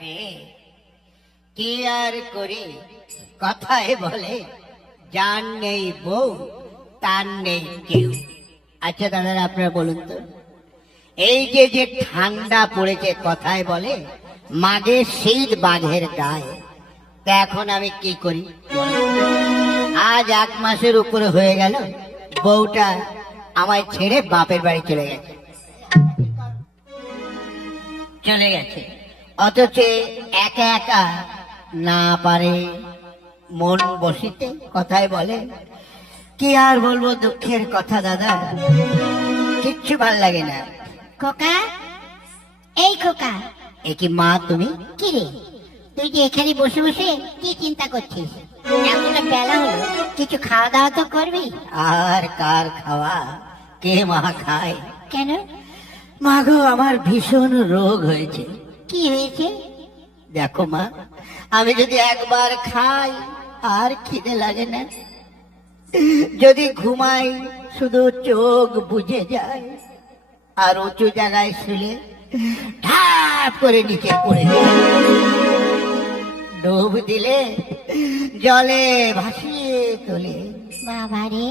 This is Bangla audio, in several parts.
রে, কি আর করি, কথায় বলে যার নেই বউ তার নেই কেউ। আচ্ছা দাদারা, আপনারা বলুন তো, এই যে যে ঠান্ডা পড়েছে, কথায় বলে মাঘের শীত বাঘের গায়ে, তা এখন আমি কি করি? আজ 1 মাসের উপরে হয়ে গেল, বউটা আমায় ছেড়ে বাপের বাড়ি চলে গেছে। অথচ একা একা না পারে মন বসিতে, কথায় বলে। কি আর বলবো, দুঃখের কথা দাদা, কিচ্ছু ভাল লাগে না। খোকা, এই খোকা। এ কি মা তুমি? কি রে, তুই যে এখানে বসে বসে কি চিন্তা করছিস? এতটা বেলা হলো, কিছু খাওয়া দাওয়া তো করবি। আর কার খাওয়া, কে মা খায়? কেন? মা গো, আমার ভীষণ রোগ হয়েছে। কি হয়েছে? দেখো মা, আমি যদি একবার খাই আর খিদে লাগে না, যদি ঘুমাই শুধু চোখ বুজে যায়, আর উঁচু জায়গায় শুলে ঠাপ করে নিচে পড়ে যায়, ডুব দিলে জলে ভাসিয়ে তোলে। বাবা রে,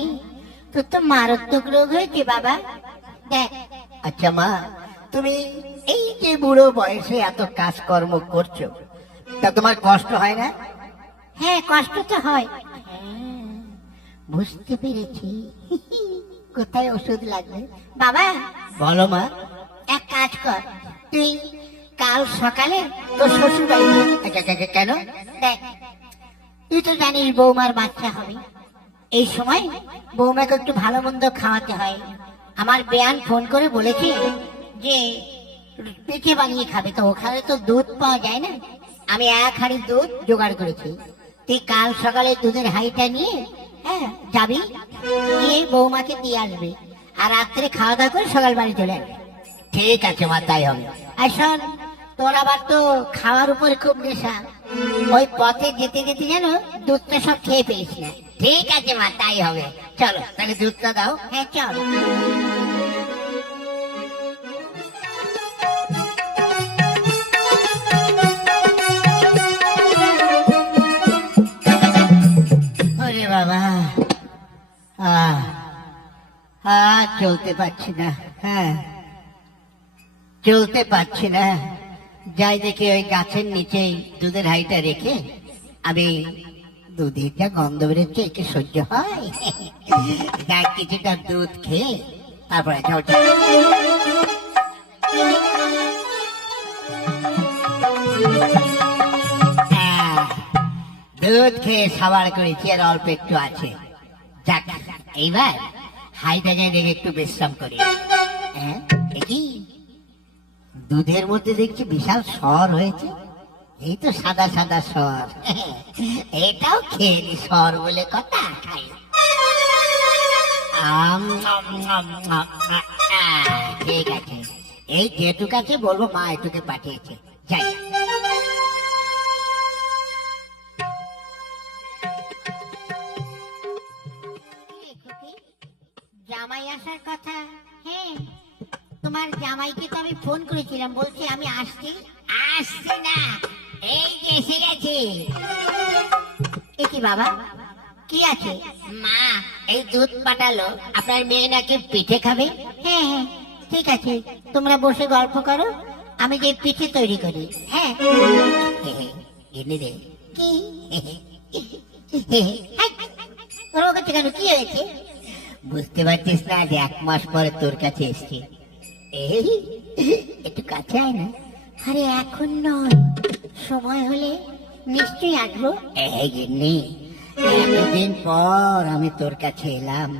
তোর তো মারাত্মক রোগ হয়েছে বাবা। দেখ। আচ্ছা মা, তুমি এই যে বুড়ো বয়সে এত কাজকর্ম করছো, তা তোমার কষ্ট হয় না? হ্যাঁ, কষ্ট তো হয়। বুঝতে পেরেছি। কোথায় ওষুধ লাগবে? বাবা, বলো মা। এক কাজ কর, তুই কাল সকালে তোর শ্বশুর বাড়ি কেন? দেখ, তুই তো জানিস বৌমার বাচ্চা হবে, এই সময় বৌমাকে একটু ভালো মন্দ খাওয়াতে হয়। আমার বেয়ান ফোন করে বলেছে যে পিঠে বানিয়ে খাবে, তো ওখানে তো দুধ পাওয়া যায় না। আমি 1 হাঁড়ি দুধ জোগাড় করেছি। তুই কাল সকালে দুধের হাঁড়িটা নিয়ে যাবি, গিয়ে বৌমাকে দিয়ে আসবে, আর রাত্রে খাওয়া দাওয়া করে সকাল বাড়ি চলে আসবে। ঠিক আছে মা, তাই হবে। আর শোন, তোর আবার তো খাওয়ার উপরে খুব নেশা, ওই পথে যেতে যেতে যেন দুধটা সব খেয়ে পেয়েছ না। ঠিক আছে মা, তাই হবে। চলো তাহলে দুধটা দাও। হ্যাঁ, চল। ওরে বাবা, চলতে পারছি না। হ্যাঁ, চলতে পারছি না। যাই দেখি ওই গাছের নিচেই দুধের হাঁড়িটা রেখে আমি দুধের যা গন্ধ বেরোচ্ছে, একে সহ্য হয়? যাই কিছুটা দুধ খেয়ে তারপরে যাও। দুধ খেয়ে সাবার করেছি, আর অল্প একটু আছে। যাক, এইবার হাইটা যাই দেখে একটু বিশ্রাম করি। কি দুধের মধ্যে দেখছি বিশাল সর হয়েছে। এই তো সাদা সাদা সর, এটাও খেয়ে নি, সর বলে কথা। খাই। ঠিক আছে, এই যেটুক আছে বলবো মা এটুকে পাঠিয়েছে। যাই। জামাই আসার কথা? হ্যাঁ, তোমার জামাইকে তো আমি ফোন করেছিলাম, বলছি আমি আসছি। আসছি না, এই যে এসে গেছি। এ কি বাবা, কি আছে? মা এই দুধ পাঠালো, আপনার মেয়ে নাকি পিঠে খাবে। হ্যাঁ হ্যাঁ, ঠিক আছে, তোমরা বসে গল্প করো, আমি যে পিঠে তৈরি করি। হ্যাঁ। এনে রে। কি রোগ হচ্ছে কেন? কি হয়েছে? বুঝতে পারছিস না যে 1 মাস পরে তোর কাছে এসছি? এই একটু কাছে আয় না। আরে এখন নয়, সময় হলে নিশ্চয়ই আসবো। এই গিন্নি, এতদিন পর আমি তোর কাছে এলাম,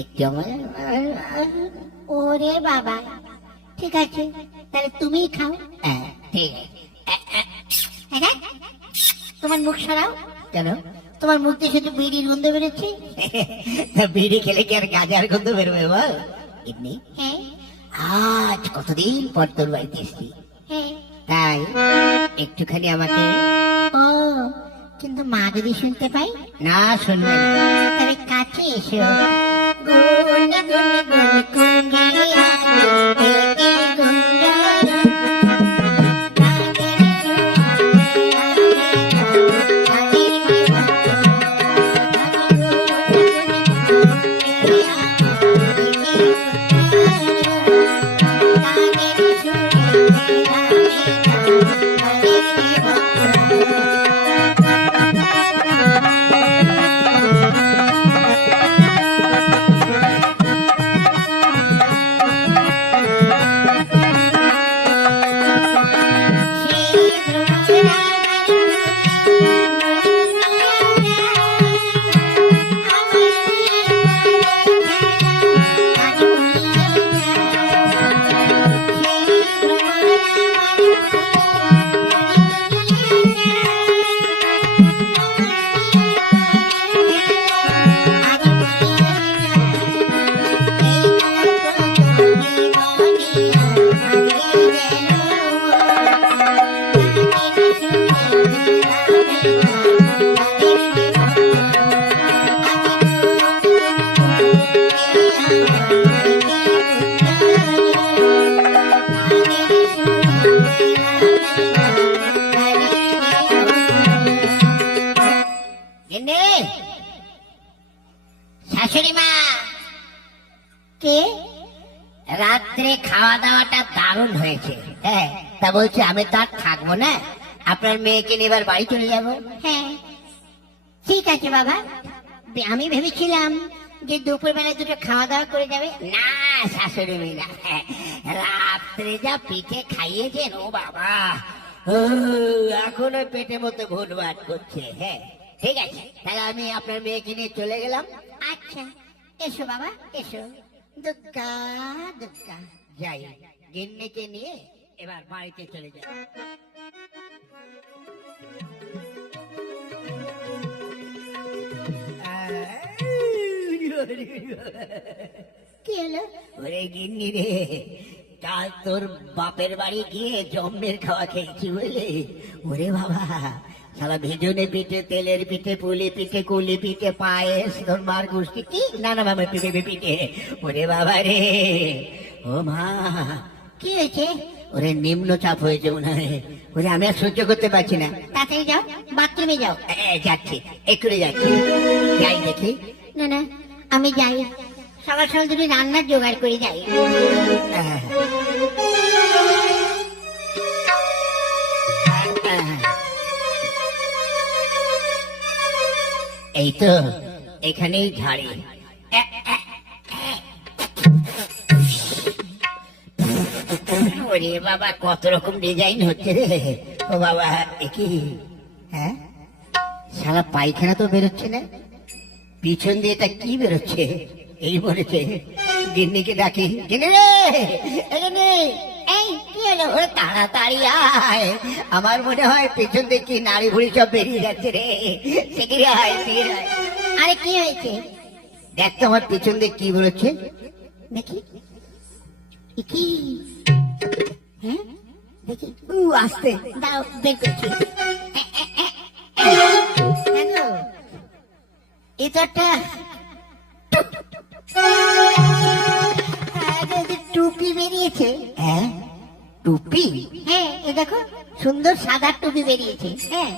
একটু ওরে বাবা, ঠিক আছে, তাহলে তুমিই খাও। ঠিক আছে। তোমার মুখ সরাও। কেন? তোমার মুখ দিয়ে শুধু বিড়ির গন্ধ বেরোচ্ছে। বিড়ি খেলে কি আর গাঁজার গন্ধ বেরোবে বল? গিন্নি, হ্যাঁ আজ কতদিন পর তোর বাড়িতে এসছি, হ্যাঁ। তাই একটুখানি আমাকে। ও, কিন্তু মা যদি শুনতে পাই? না, শুনবে না। তবে কাছে এসো। গুন গুন গুন গুন গিয়া, একে গুন গান, গান হয়েছে। হ্যাঁ, তা বলছি আমি তার থাকবো না, আপনার মেয়েকে নিয়ে এবার বাড়ি চলে যাব। হ্যাঁ ঠিক আছে বাবা, আমি ভেবেছিলাম যে দুপুরবেলায় দুটো খাওয়া দাওয়া করে যাবে। না শাশুড়ি মিনা, রাত্রে যা পিঠে খাইয়েছেন ও বাবা, ও, এখনো পেটে মতো ভুটভাট করছে। হ্যাঁ ঠিক আছে, তাহলে আমি আপনার মেয়েকে নিয়ে চলে গেলাম। আচ্ছা এসো বাবা এসো, দুর্গা দুর্গা। যাই, গিন্নিকে নিয়ে এবার বাড়িতে চলে যাই। কি হলো? ওরে গিন্নি রে, কাল তোর বাপের বাড়ি গিয়ে জম্মের খাওয়া খেয়েছি বুঝলি। ওরে বাবা, সারা ভেজনে পিঠে, তেলের পিঠে, পুলি পিঠে, কুলি পিঠে, পায়েস, তোর মার গুষ্টি কি না না বাবা পিঠে পিঠে। ওরে বাবা রে, ও মা, কি হয়েছে? ওরে নিম্ন চাপ হয়েছে মনে হয়। ওরে আমি আর সহ্য করতে পারছি না। তাড়াতাড়ি যাও, বাথরুমে যাও। যাচ্ছি, এক্ষুনি যাচ্ছি, যাই দেখি। না না আমি যাই, সকাল সকাল দুটো রান্নার জোগাড় করে যাই। আহ, এই তো এখানেই ঝাড়ি। ওরে বাবা, কত রকম ডিজাইন হচ্ছে রে। ও বাবা, কি হ্যাঁ, সারা পায়খানা তো বেরোচ্ছে না, পিছন দিয়ে এটা কি বেরোচ্ছে? এই বলেছে, গিন্নিকে ডাকি, গিন্নি রে, এখানে। এই কি হলো? ওরে তাড়াতাড়ি আয়, আমার মনে হয় পিছন দিয়ে কি নাড়ি ভুড়ি সব বেরিয়ে যাচ্ছে রে। শিগগিরি আয়, শিগগিরি আয়। আরে কি হয়েছে? দেখ তো আমার পিছন দিয়ে কি বেরোচ্ছে। দেখি এ কি? হ্যাঁ দেখি, আসতে দাও বের করছি। দেখো, এ তো একটা টুপি বেরিয়েছে। হ্যাঁ, টুপি। হ্যাঁ এ দেখো, সুন্দর সাদা টুপি বেরিয়েছে। হ্যাঁ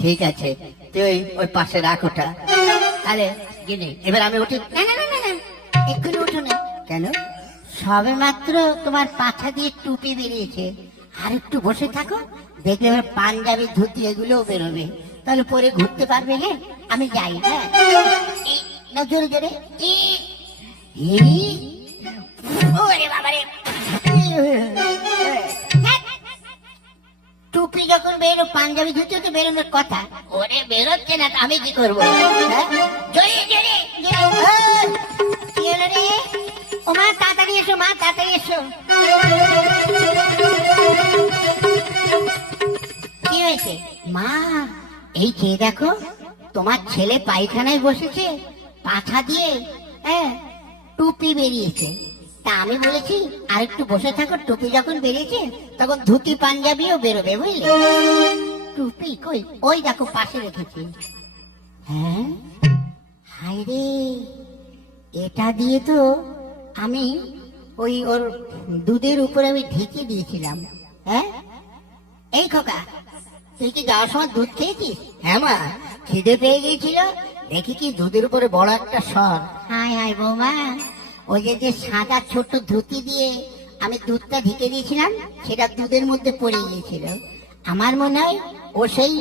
ঠিক আছে, তুই ওই পাশে রাখ ওটা। তাহলে গিনি, এবার আমি উঠি। না না না না না, এক্ষুনি উঠো না। কেন? সবে মাত্র তোমার পাছা দিয়ে টুপি বেরিয়েছে, আর একটু বসে থাকো, দেখলে আমার পাঞ্জাবি ধুতি এগুলোও বেরোবে, তাহলে পরে ঘুরতে পারবে। হ্যাঁ আমি যাই। হ্যাঁ এই, নাও জোরে জোরে। ওরে বাবারে, টুপি যখন বেরো, পাঞ্জাবি ধুতিও তো বেরোনোর কথা। ওরে বেরোচ্ছে না, আমি কি করবো? হ্যাঁ? জোরে জোরে। এই, কি হলো রে? ও মা তাড়াতাড়ি এসো, মা তাড়াতাড়ি এসো। কি হয়েছে মা? এই যে দেখো, তোমার ছেলে পায়খানায় বসেছে, পাছা দিয়ে হ্যাঁ টুপি বেরিয়েছে। তা আমি বলেছি আর একটু বসে থাকো, টুপি যখন বেরিয়েছে তখন ধুতি পাঞ্জাবিও বেরোবে বুঝলে। টুপি কই? ওই দেখো পাশে রেখেছি। হ্যাঁ হায় রে, এটা দিয়ে তো আমি ওই ওর দুধের উপরে আমি ঢেকে দিয়েছিলাম। হ্যাঁ এই খোকা, তুই কি যাওয়ার সময় দুধ খেয়েছিস? হ্যাঁ মা, খিদে পেয়ে গিয়েছিল, দেখি কি দুধের উপরে বড় একটা সর। হায় হায় বৌমা, ওই যে যে সাদা ছোট ধুতি দিয়ে আমি দুধটা ঢেকে দিয়েছিলাম, সেটা দুধের মধ্যে পড়ে গিয়েছিল। আমার মনে হয় ও সেই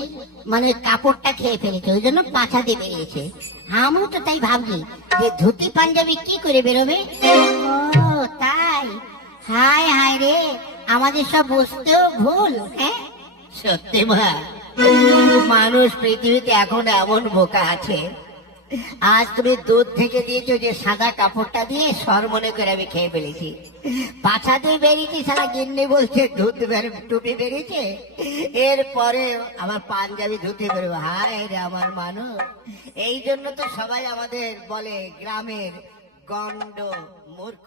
মানে কাপড়টা খেয়ে ফেলেছে, ওই জন্য পাছা দিয়ে বেরিয়েছে। আমিও তো তাই ভাবছি যে ধুতি পাঞ্জাবি কি করে বেরোবে। ও তাই, হায় হায় রে, আমাদের সব বুঝতেও ভুল। হ্যাঁ সত্যি মা, মানুষ পৃথিবীতে এখন এমন বোকা আছে। আজ তুমি দুধ থেকে দিয়েছো যে সাদা কাপড়টা দিয়ে, সর মনে করে আমি খেয়ে ফেলেছি। পাছা দিয়ে বেরিয়েছি, সারা গিন্নি বলছে দুধ টুপি বেরিয়েছে, এরপরে আমার পাঞ্জাবি ধুতে বেরোবো। হায় রে আমার মানুষ, এই জন্য তো সবাই আমাদের বলে গ্রামের গন্ড মূর্খ।